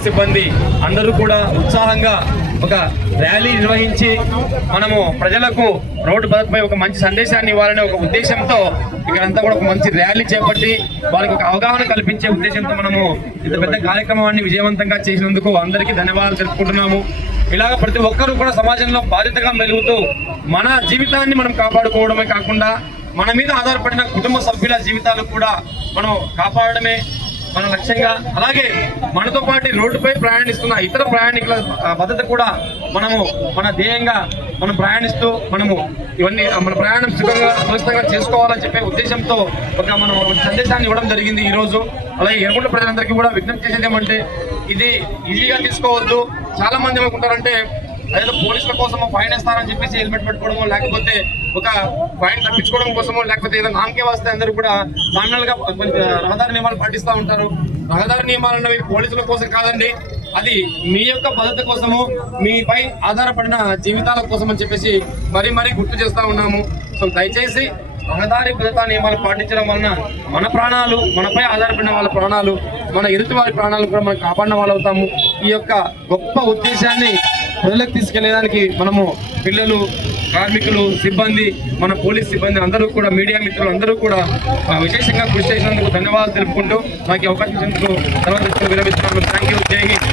Police సిబ్బంది అందరూ కూడా ఉత్సాహంగా ఒక ర్యాలీ నిర్వహించి మనము ప్రజలకు రోడ్డు భద్రతపై ఒక మంచి సందేశాన్ని ఇవ్వాలనే ఒక ఉద్దేశంతో ఇక్కడంతా కూడా ఒక మంచి ర్యాలీ చేపట్టి వాళ్ళకి ఒక అవగాహన కల్పించే ఉద్దేశంతో మనము ఇంత పెద్ద కార్యక్రమాన్ని విజయవంతంగా చేసినందుకు అందరికీ ధన్యవాదాలు తెలుపుకుంటున్నాము. ఇలాగ ప్రతి ఒక్కరూ కూడా సమాజంలో బాధ్యతగా మెలుగుతూ మన జీవితాన్ని మనం కాపాడుకోవడమే కాకుండా మన మీద ఆధారపడిన కుటుంబ సభ్యుల జీవితాలు కూడా మనం కాపాడడమే మన లక్ష్యంగా, అలాగే మనతో పాటు రోడ్డుపై ప్రయాణిస్తున్న ఇతర ప్రయాణికుల భద్రత కూడా మనము మన ధ్యేయంగా మనం ప్రయాణిస్తూ మనము ఇవన్నీ మన ప్రయాణం సురక్షితంగా చేసుకోవాలని చెప్పే ఉద్దేశంతో మనం సందేశాన్ని ఇవ్వడం జరిగింది ఈరోజు. అలాగే ఎర్రగొండ ప్రజలందరికీ కూడా విజ్ఞప్తి చేసేది ఏమంటే ఇది ఈజీగా తీసుకోవద్దు. చాలా మంది ఏమనుకుంటారంటే అదేదో పోలీసుల కోసమో ఫైన్ వేస్తారని చెప్పేసి హెల్మెట్ పెట్టుకోవడమో, లేకపోతే ఒక ఫైన్ తప్పించుకోవడం కోసమో, లేకపోతే ఏదో నామకే వస్తే అందరూ కూడా నామినల్ గా రహదారి నియమాలు పాటిస్తూ ఉంటారు. రహదారి నియమాలు అన్నవి పోలీసుల కోసం కాదండి, అది మీ యొక్క భద్రత కోసము, మీపై ఆధారపడిన జీవితాల కోసం అని చెప్పేసి మరీ గుర్తు చేస్తూ ఉన్నాము. సో దయచేసి రహదారి భద్రతా నియమాలు పాటించడం వలన మన ప్రాణాలు, మనపై ఆధారపడిన వాళ్ళ ప్రాణాలు, మన ఎదుటి వారి ప్రాణాలు కూడా మనం కాపాడిన వాళ్ళు అవుతాము. ఈ యొక్క గొప్ప ఉద్దేశాన్ని ప్రజలకు తీసుకెళ్లేదానికి మనము పిల్లలు, కార్మికులు, సిబ్బంది, మన పోలీస్ సిబ్బంది అందరూ కూడా, మీడియా మిత్రులు అందరూ కూడా విశేషంగా కృషి చేసినందుకు ధన్యవాదాలు తెలుపుకుంటూ నాకు అవకాశం ఇచ్చినందుకు తర్వాత విరమిస్తున్నాను. Thank you. జై హింద్.